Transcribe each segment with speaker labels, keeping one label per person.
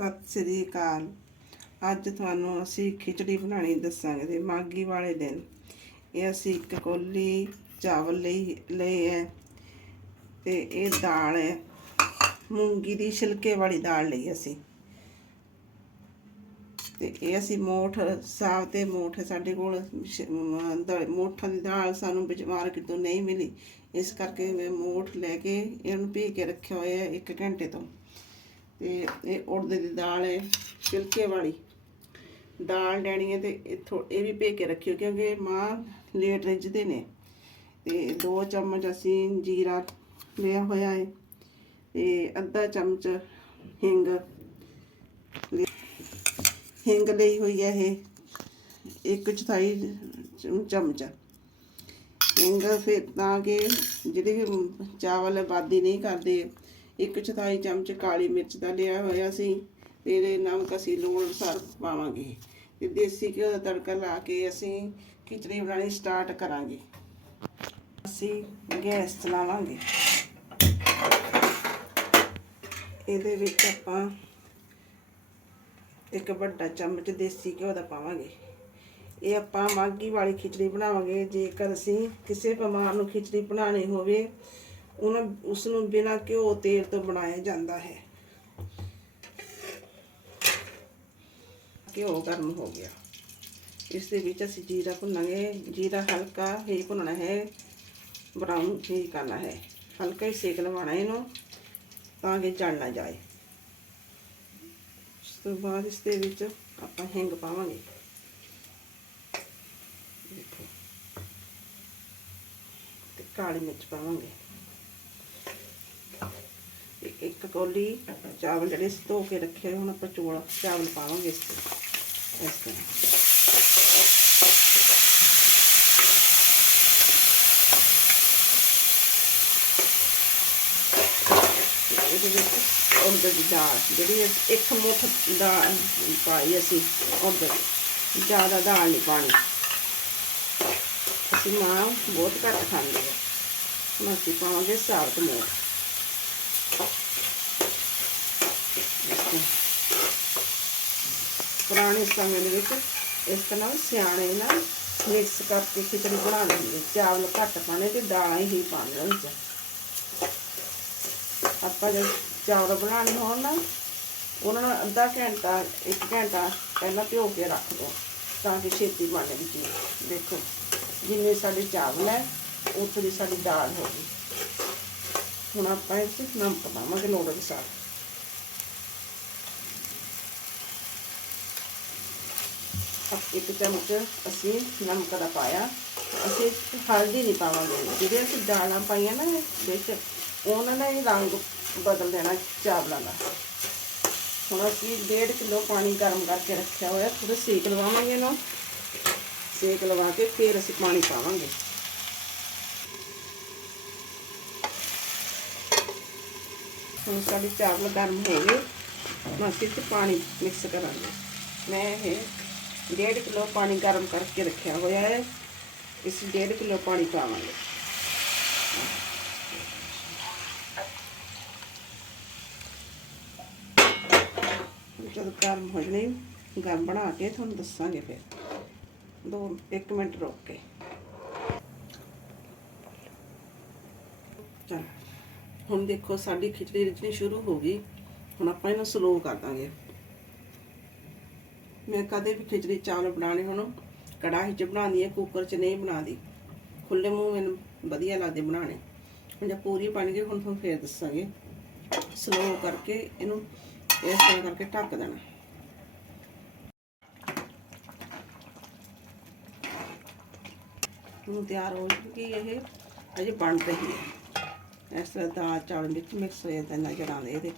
Speaker 1: ਸਤਿ ਸ੍ਰੀ ਅਕਾਲ। ਅੱਜ ਤੁਹਾਨੂੰ ਅਸੀਂ ਖਿਚੜੀ ਬਣਾਉਣੀ ਦੱਸਾਂਗੇ ਤੇ ਮਾਗੀ ਵਾਲੇ ਦਿਨ। ਇਹ ਅਸੀਂ ਇੱਕ ਕੋਲੀ ਚਾਵਲ ਲਈ, ਲਏ ਹੈ ਤੇ ਇਹ ਦਾਲ ਹੈ। ਮੂੰਗੀ ਦੀ ਛਿਲਕੇ ਵਾਲੀ ਦਾਲ ਲਈ ਅਸੀਂ। ਤੇ ਇਹ ਅਸੀਂ ਮੋਠ ਸਾਬ ਤੇ ਮੋਠ ਹੈ ਸਾਡੇ ਕੋਲ। ਮੋਠਾਂ ਦੀ ਦਾਲ ਸਾਨੂੰ ਵਿੱਚ ਮਾਰਕੀਟ ਤੋਂ ਨਹੀਂ ਮਿਲੀ। ਇਸ ਕਰਕੇ ਮੈਂ ਮੋਠ ਲੈ ਕੇ ਇਹਨੂੰ ਭੇ ਕੇ ਰੱਖਿਆ ਹੋਇਆ ਹੈ 1 ਘੰਟੇ ਤੋਂ। ਤੇ ਇਹ ਉੜਦ ਦੀ ਦਾਲ ਹੈ ਛਿਲਕੇ ਵਾਲੀ। ਦਾਲ ਲੈਣੀ ਹੈ ਤੇ ਇਹ ਇਹ ਵੀ ਭੇ ਕੇ ਰੱਖਿਓ ਕਿਉਂਕਿ ਮਾਂ ਲੇਟ ਰਿੱਝਦੇ ਨੇ। ਤੇ 2 ਚਮਚ ਅਸੀਂ ਜੀਰਾ ਲਿਆ ਹੋਇਆ ਹੈ ਤੇ ਅੱਧਾ ਚਮਚ ਹਿੰਗ ਹਿੰਗ ਲਈ ਹੋਈ ਹੈ ਇਹ ਇੱਕ ਚੌਥਾਈ ਚਮ- ਚਮਚ। ਹਿੰਗ ਫਿਰ ਤਾਂ ਕਿ ਜਿਹੜੇ ਚਾਵਲ ਆਬਾਦੀ ਨਹੀਂ ਕਰਦੇ ਇੱਕ ਚੌਥਾਈ ਚਮਚ ਕਾਲੀ ਮਿਰਚ ਦਾ ਲਿਆ ਹੋਇਆ ਸੀ ਤੇ ਇਹਦੇ ਨਮਕ ਅਸੀਂ ਲੋੜ ਅਨੁਸਾਰ ਪਾਵਾਂਗੇ ਤੇ ਦੇਸੀ ਘਿਓ ਦਾ ਤੜਕਾ ਲਾ ਕੇ ਅਸੀਂ ਖਿਚੜੀ ਬਣਾਉਣੀ ਸਟਾਰਟ ਕਰਾਂਗੇ। ਅਸੀਂ ਗੈਸ ਚਲਾਵਾਂਗੇ। ਇਹਦੇ ਵਿੱਚ ਆਪਾਂ ਇੱਕ ਵੱਡਾ ਚਮਚ ਦੇਸੀ ਘਿਓ ਦਾ ਪਾਵਾਂਗੇ। ਇਹ ਆਪਾਂ ਮਾਗੀ ਵਾਲੀ ਖਿਚੜੀ ਬਣਾਵਾਂਗੇ। ਜੇਕਰ ਅਸੀਂ ਕਿਸੇ ਬਿਮਾਰ ਨੂੰ ਖਿਚੜੀ ਬਣਾਉਣੀ ਹੋਵੇ ਉਹਨਾਂ ਉਸ ਨੂੰ ਬਿਨਾਂ ਘਿਓ ਤੇਲ ਤੋਂ ਬਣਾਇਆ ਜਾਂਦਾ ਹੈ। ਘਿਓ ਗਰਮ ਹੋ ਗਿਆ। ਇਸ ਦੇ ਵਿੱਚ ਅਸੀਂ ਜੀਰਾ ਭੁੰਨਾਂਗੇ। ਜੀਰਾ ਹਲਕਾ ਹੀ ਭੁੰਨਣਾ ਹੈ। ਬਰਾਊਨ ਹੀ ਕਰਨਾ ਹੈ। ਹਲਕਾ ਹੀ ਸੇਕ ਲਵਾਉਣਾ ਇਹਨੂੰ, ਤਾਂ ਕਿ ਜਲ ਨਾ ਜਾਏ। ਉਸ ਤੋਂ ਬਾਅਦ ਇਸ ਦੇ ਵਿੱਚ ਆਪਾਂ ਹਿੰਗ ਪਾਵਾਂਗੇ। ਦੇਖੋ। ਤੇ ਕਾਲੀ ਮਿਰਚ ਪਾਵਾਂਗੇ। ਤੇ ਇੱਕ ਕੋਲੀ ਚਾਵਲ ਜਿਹੜੇ ਅਸੀਂ ਧੋ ਕੇ ਰੱਖੇ ਹੋਏ, ਹੁਣ ਆਪਾਂ ਚੋਲ ਚਾਵਲ ਪਾਵਾਂਗੇ ਇਸ ਤੇ ਇਸ ਤਰ੍ਹਾਂ। ਇਹਦੇ ਵਿੱਚ ਉੜਦ ਦੀ ਦਾਲ ਜਿਹੜੀ ਅਸੀਂ ਇੱਕ ਮੁੱਠ ਦਾਲ ਪਾਈ ਅਸੀਂ ਉੜਦ ਦੀ ਜ਼ਿਆਦਾ ਦਾਲ ਨਹੀਂ ਪਾਣੀ ਅਸੀਂ ਮਾਂ ਬਹੁਤ ਘੱਟ ਖਾਂਦੇ ਆ ਹੁਣ ਅਸੀਂ ਪਾਵਾਂਗੇ ਸਾਬਤ ਮੋਠ। ਪੁਰਾਣੇ ਸਮੇਂ ਦੇ ਵਿੱਚ ਇਸ ਤਰ੍ਹਾਂ ਸਿਆਣੇ ਨਾਲ ਮਿਕਸ ਕਰਕੇ ਖਿਚੜੀ ਬਣਾ ਲੈਂਦੇ ਚਾਵਲ ਘੱਟ ਪਾਣੇ ਤੇ ਦਾਲਾਂ ਹੀ ਪਾਉਣੀਆਂ ਵਿੱਚ ਆਪਾਂ ਜਦ ਚਾਵਲ ਬਣਾਉਣੇ ਹੋਣ ਨਾ, ਉਹਨਾਂ ਨੂੰ ਅੱਧਾ ਘੰਟਾ, ਇੱਕ ਘੰਟਾ ਪਹਿਲਾਂ ਭਿਓ ਕੇ ਰੱਖ ਦਿਓ ਤਾਂ ਕਿ ਛੇਤੀ ਬਣ ਜਾਵੇ। ਦੇਖੋ, ਜਿੰਨੇ ਸਾਡੇ ਚਾਵਲ ਹੈ, ਉੱਥੇ ਸਾਡੀ ਦਾਲ ਹੋ ਗਈ। ਹੁਣ ਆਪਾਂ ਇਸ ਵਿੱਚ ਨਮਕ ਪਾਵਾਂਗੇ ਲੋੜ ਅਨੁਸਾਰ। ਇੱਕ ਚਮਚ ਅਸੀਂ ਨਮਕ ਦਾ ਪਾਇਆ। ਅਸੀਂ ਹਲਦੀ ਨਹੀਂ ਪਾਵਾਂਗੇ। ਜਿਹੜੇ ਅਸੀਂ ਦਾਲਾਂ ਪਾਈਆਂ ਨਾ ਵਿੱਚ, ਉਹਨਾਂ ਦਾ ਹੀ ਰੰਗ ਬਦਲ ਦੇਣਾ ਚਾਵਲਾਂ ਦਾ। ਹੁਣ ਅਸੀਂ 1.5 ਕਿਲੋ ਪਾਣੀ ਗਰਮ ਕਰਕੇ ਰੱਖਿਆ ਹੋਇਆ ਥੋੜਾ ਸੇਕ ਲਵਾਵਾਂਗੇ ਇਹਨੂੰ। ਸੇਕ ਲਵਾ ਕੇ ਫਿਰ ਅਸੀਂ ਪਾਣੀ ਪਾਵਾਂਗੇ। ਹੁਣ ਸਾਡੇ ਚਾਵਲ ਗਰਮ ਹੋ ਗਏ। ਹੁਣ ਅਸੀਂ ਇਹ 'ਚ ਪਾਣੀ ਮਿਕਸ ਕਰਾਂਗੇ। ਮੈਂ ਇਹ ਡੇਢ ਕਿਲੋ ਪਾਣੀ ਗਰਮ ਕਰਕੇ ਰੱਖਿਆ ਹੋਇਆ ਹੈ। ਇਸ ਡੇਢ ਕਿਲੋ ਪਾਣੀ ਪਾਵਾਂਗੇ ਜਦੋਂ ਗਰਮ ਹੋ ਜਣੇ, ਗਰਮ ਬਣਾ ਕੇ ਤੁਹਾਨੂੰ ਦੱਸਾਂਗੇ ਫਿਰ। ਦੋ, ਇੱਕ ਮਿੰਟ ਰੋਕ ਕੇ। ਚਲ, ਹੁਣ ਦੇਖੋ, ਸਾਡੀ ਖਿਚੜੀ ਰਿਝਣੀ ਸ਼ੁਰੂ ਹੋ ਗਈ। ਹੁਣ ਆਪਾਂ ਇਹਨੂੰ ਸਲੋ ਕਰ ਦਾਂਗੇ। ਮੈਂ ਕਦੇ ਵੀ ਖਿਚੜੀ ਚਾਵਲ ਬਣਾਣੇ ਹੁਣ, ਕੜਾਹੀ 'ਚ ਬਣਾਉਂਦੀ ਹੈ ਕੁੱਕਰ 'ਚ ਨਹੀਂ ਬਣਾਉਂਦੀ। ਖੁੱਲੇ ਮੂੰਹ ਮੈਨੂੰ ਵਧੀਆ ਲੱਗਦੇ ਬਣਾਣੇ ਹੁਣ ਜਦ ਪੂਰੀ ਬਣ ਗਈ, ਹੁਣ ਤੁਹਾਨੂੰ ਫੇਰ ਦੱਸਾਂਗੇ। ਸਲੋ ਕਰਕੇ ਇਹਨੂੰ ਇਸ ਤਰ੍ਹਾਂ ਕਰਕੇ ਢੱਕ ਦੇਣਾ। ਹੁਣ ਤਿਆਰ ਹੋ ਚੁੱਕੀ ਇਹ, ਅਜੇ ਬਣ ਰਹੀ ਹੈ। ਇਸ ਤਰ੍ਹਾਂ ਦਾਲ ਚਾਵਲ ਵਿੱਚ ਮਿਕਸ ਹੋ ਜਾਂਦਾ ਨਜ਼ਰ ਆਉਂਦੇ ਇਹਦੇ।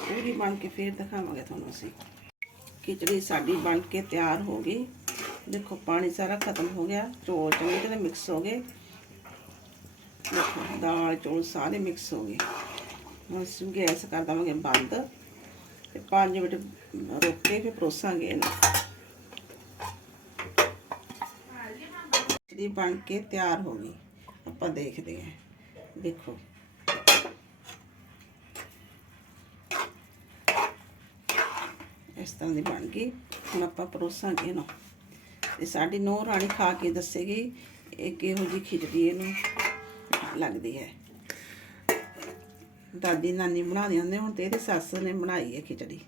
Speaker 1: ਪੂਰੀ ਬਣ ਕੇ ਫੇਰ ਦਿਖਾਵਾਂਗੇ ਤੁਹਾਨੂੰ ਅਸੀਂ। ਖਿਚੜੀ ਸਾਡੀ ਬਣ ਕੇ ਤਿਆਰ ਹੋ ਗਈ ਦੇਖੋ ਪਾਣੀ ਸਾਰਾ ਖਤਮ ਹੋ ਗਿਆ ਚੌਲ ਚੰਗੀ ਤਰ੍ਹਾਂ ਮਿਕਸ ਹੋ ਗਏ ਦੇਖੋ ਦਾਲ ਚੌਲ ਸਾਰੇ ਮਿਕਸ ਹੋ ਗਏ ਹੁਣ ਅਸੀਂ ਗੈਸ ਕਰ ਦੇਵਾਂਗੇ ਬੰਦ ਤੇ 5 ਮਿੰਟ ਰੁਕ ਕੇ ਫਿਰ ਪਰੋਸਾਂਗੇ ਇਹਨੂੰ ਖਿਚੜੀ ਬਣ ਕੇ ਤਿਆਰ ਹੋ ਗਈ ਆਪਾਂ ਦੇਖਦੇ ਹਾਂ ਦੇਖੋ ਇਸ ਤਰ੍ਹਾਂ ਦੀ ਬਣ ਗਈ। ਹੁਣ ਆਪਾਂ ਪਰੋਸਾਂਗੇ ਇਹਨੂੰ। ਤੇ ਸਾਡੀ ਨੂੰਹ ਰਾਣੀ ਖਾ ਕੇ ਦੱਸੇਗੀ, ਇਹ ਕਿਹੋ ਜੀ ਖਿਚੜੀ ਇਹਨੂੰ ਲੱਗਦੀ ਹੈ। ਦਾਦੀ ਨਾਨੀ ਬਣਾਉਂਦੇ ਹੁੰਦੇ, ਹੁਣ ਤੇ ਇਹਦੇ ਸੱਸ ਨੇ ਬਣਾਈ ਹੈ ਖਿਚੜੀ।